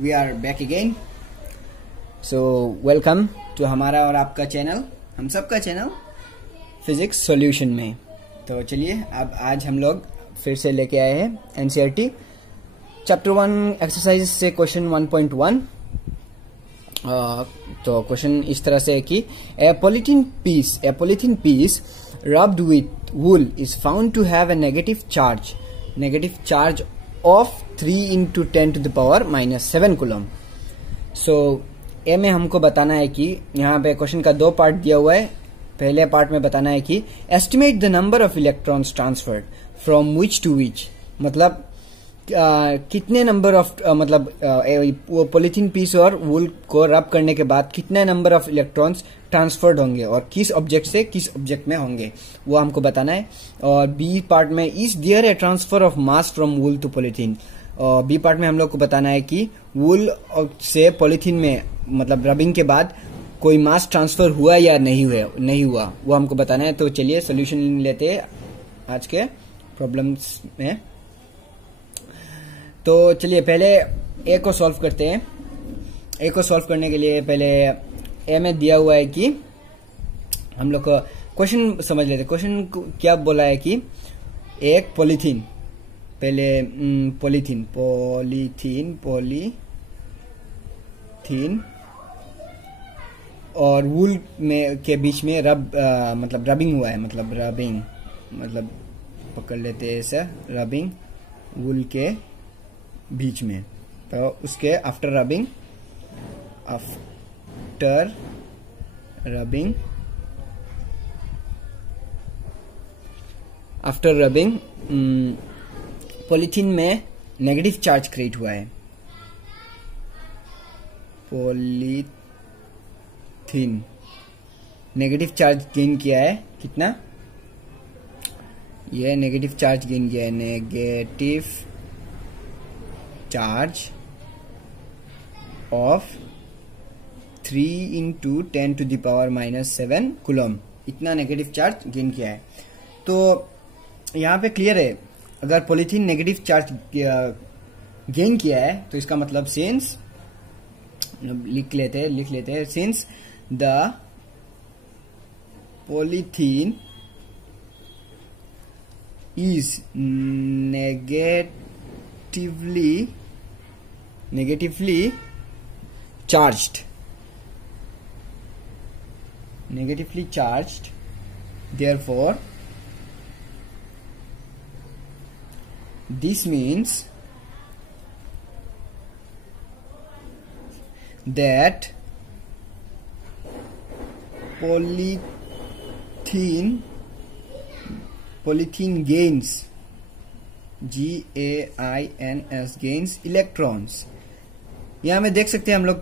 We are back again. So welcome to हमारा और आपका चैनल, हम सबका चैनल फिजिक्स सॉल्यूशन में। तो चलिए अब आज हम लोग फिर से लेके आए हैं एनसीईआरटी चैप्टर 1 एक्सरसाइज से क्वेश्चन 1.1। तो क्वेश्चन इस तरह से है कि a polythene piece rubbed with wool is found to have a negative charge of 3 into 10 to the power minus 7 coulomb. So a में हमको बताना है कि यहाँ पे क्वेश्चन का दो पार्ट दिया हुआ है। पहले पार्ट में बताना है कि estimate the number of electrons transferred from which to which, मतलब कितने नंबर ऑफ वो पॉलिथीन पीस और वूल को रब करने के बाद कितने नंबर ऑफ इलेक्ट्रॉन्स ट्रांसफर्ड होंगे और किस ऑब्जेक्ट से किस ऑब्जेक्ट में होंगे वो हमको बताना है। और बी पार्ट में is there a transfer of mass from wool to polythene. और बी पार्ट में हम लोग को बताना है कि वूल से पॉलिथीन में मतलब रबिंग के बाद कोई मास ट्रांसफर हुआ या नहीं हुआ वो हमको बताना है। तो चलिए सोल्यूशन लेते हैं आज के प्रॉब्लम्स में। तो चलिए पहले ए को सॉल्व करते हैं। ए को सॉल्व करने के लिए पहले ए में दिया हुआ है कि हम लोग को क्वेश्चन समझ लेते हैं। क्वेश्चन क्या बोला है कि एक पॉलीथीन, पहले पॉलीथीन और वूल में के बीच में रबिंग हुआ है, मतलब पकड़ लेते हैं ऐसा, रबिंग वूल के बीच में। तो उसके आफ्टर रबिंग पॉलीथीन में नेगेटिव चार्ज क्रिएट हुआ है। पॉलीथीन नेगेटिव चार्ज गेन किया है, कितना? ये नेगेटिव चार्ज गेन किया है, negative charge of 3 into 10 to the power minus 7 coulomb, इतना नेगेटिव चार्ज गेन किया है। तो यहाँ पे क्लियर है, अगर पॉलीथीन नेगेटिव चार्ज गेन किया है तो इसका मतलब सिंस लिख लेते हैं since the polythene is negatively charged, therefore this means that polythene gains GAINS gains electrons। यहाँ में देख सकते हैं हम लोग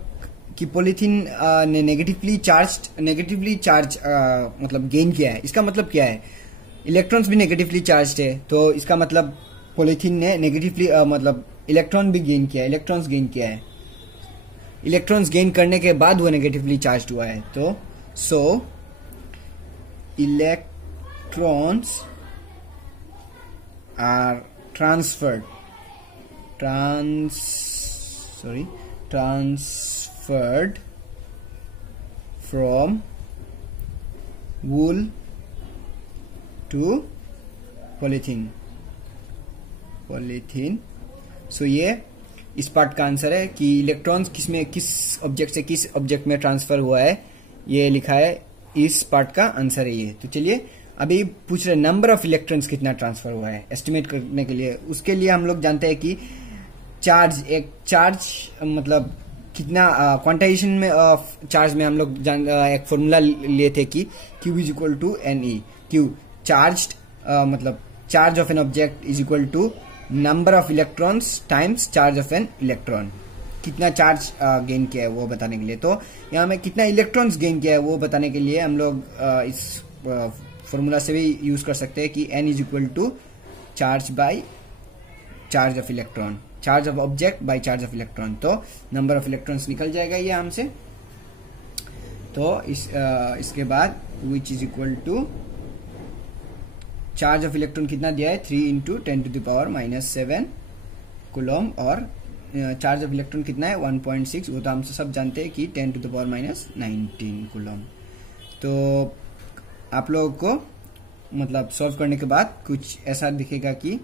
कि पॉलीथीन ने नेगेटिवली चार्ज मतलब गेन किया है। इसका मतलब क्या है? इलेक्ट्रॉन्स भी नेगेटिवली चार्ज है, तो इसका मतलब पॉलीथीन ने नेगेटिवली मतलब इलेक्ट्रॉन्स गेन किया है। इलेक्ट्रॉन्स गेन करने के बाद वो नेगेटिवली चार्ज हुआ है। तो so electrons are transferred from wool to polythene। So ये इस पार्ट का आंसर है कि इलेक्ट्रॉन्स किस ऑब्जेक्ट से किस ऑब्जेक्ट में ट्रांसफर हुआ है, ये लिखा है, इस पार्ट का आंसर है ये। तो चलिए अभी पूछ रहे नंबर ऑफ इलेक्ट्रॉन्स कितना ट्रांसफर हुआ है एस्टिमेट करने के लिए। उसके लिए हम लोग जानते हैं कि एक चार्ज मतलब कितना क्वांटाइजेशन में चार्ज में हम लोग एक फॉर्मूला लिए थे कि Q is equal to NE। Q charge मतलब charge of an object is equal to number of electrons times charge of an electron. कितना चार्ज गेन किया है वो बताने के लिए। तो यहाँ में कितना इलेक्ट्रॉन्स गेन किया है वो बताने के लिए हम लोग इस फॉर्मूला से भी यूज कर सकते हैं कि N is equal to charge by charge of electron, charge of object by charge of electron. तो नंबर ऑफ इलेक्ट्रॉन्स निकल जाएगा ये हमसे। तो इसके बाद which is equal to charge of electron कितना दिया है 3 into 10 to the power minus 7 coulomb और चार्ज ऑफ इलेक्ट्रॉन कितना है 1.6, वो तो हम सब जानते हैं कि 10⁻⁹ कूलम। तो आप लोगों को मतलब सॉल्व करने के बाद कुछ ऐसा दिखेगा कि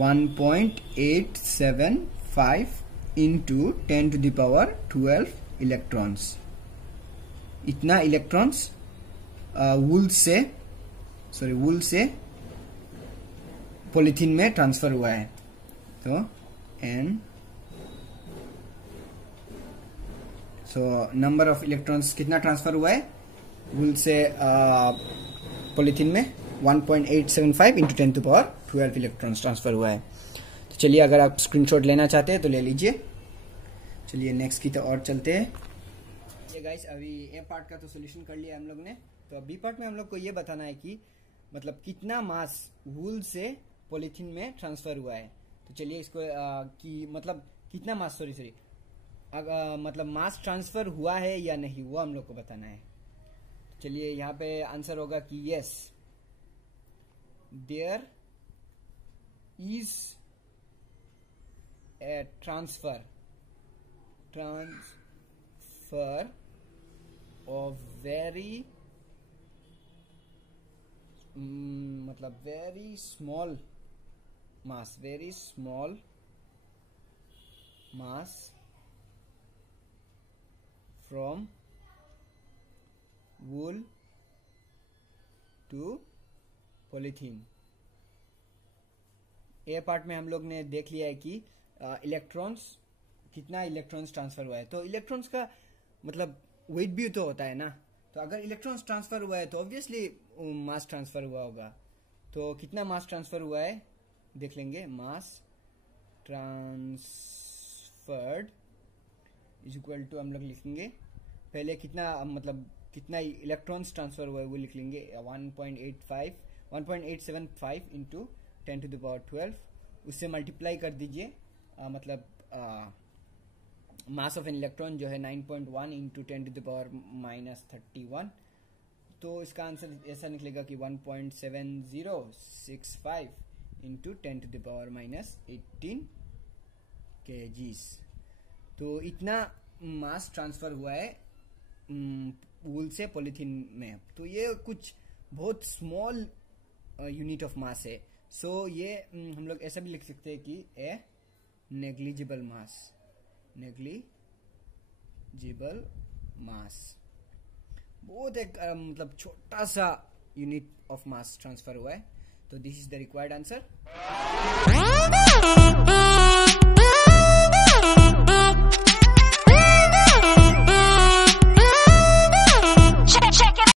1.875 इंटू 10⁻12 इलेक्ट्रॉन्स, इतना इलेक्ट्रॉन्स वूल से पॉलीथीन में ट्रांसफर हुआ है। तो नंबर ऑफ इलेक्ट्रॉन्स कितना ट्रांसफर हुआ है वूल से पॉलीथीन में 1.875 इंटू 10⁻12 इलेक्ट्रॉन्स ट्रांसफर हुआ है। तो चलिए, अगर आप स्क्रीनशॉट लेना चाहते हैं तो ले लीजिए। चलिए नेक्स्ट की तो और चलते हैं। ये गाइस, अभी ए पार्ट का तो सोल्यूशन कर लिया हम लोग ने। तो बी पार्ट में हम लोग को ये बताना है कि मतलब कितना मास वूल से पॉलीथीन में ट्रांसफर हुआ है। तो चलिए इसको कि मतलब कितना मास मतलब मास ट्रांसफर हुआ है या नहीं, वो हम लोग को बताना है। तो चलिए यहाँ पे आंसर होगा कि yes, there is a transfer of very मतलब very small mass from wool to polythene। A part में हम लोग ने देख लिया है कि कितना इलेक्ट्रॉन्स ट्रांसफर हुआ है। तो इलेक्ट्रॉन्स का मतलब वेट भी तो होता है ना। तो अगर इलेक्ट्रॉन्स ट्रांसफर हुआ है तो ऑब्वियसली मास ट्रांसफर हुआ होगा। तो कितना मास ट्रांसफर हुआ है देख लेंगे। मास ट्रांसफर्ड इज इक्वल टू, हम लोग लिखेंगे पहले कितना इलेक्ट्रॉन्स ट्रांसफर हुआ है वो लिख लेंगे 1.875 इंटू 10⁻12, उससे मल्टीप्लाई कर दीजिए मतलब मास ऑफ एन इलेक्ट्रॉन जो है 9.1 इंटू 10⁻⁻31। तो इसका आंसर ऐसा निकलेगा कि 1.7065 इंटू 10⁻18 kgs। तो इतना मास ट्रांसफर हुआ है वूल से पॉलीथीन में। तो ये कुछ बहुत स्मॉल यूनिट ऑफ मास है। सो ये हम लोग ऐसा भी लिख सकते हैं कि ए नेग्लिजिबल मास, बहुत एक मतलब छोटा सा यूनिट ऑफ मास ट्रांसफर हुआ है। तो this is the required answer.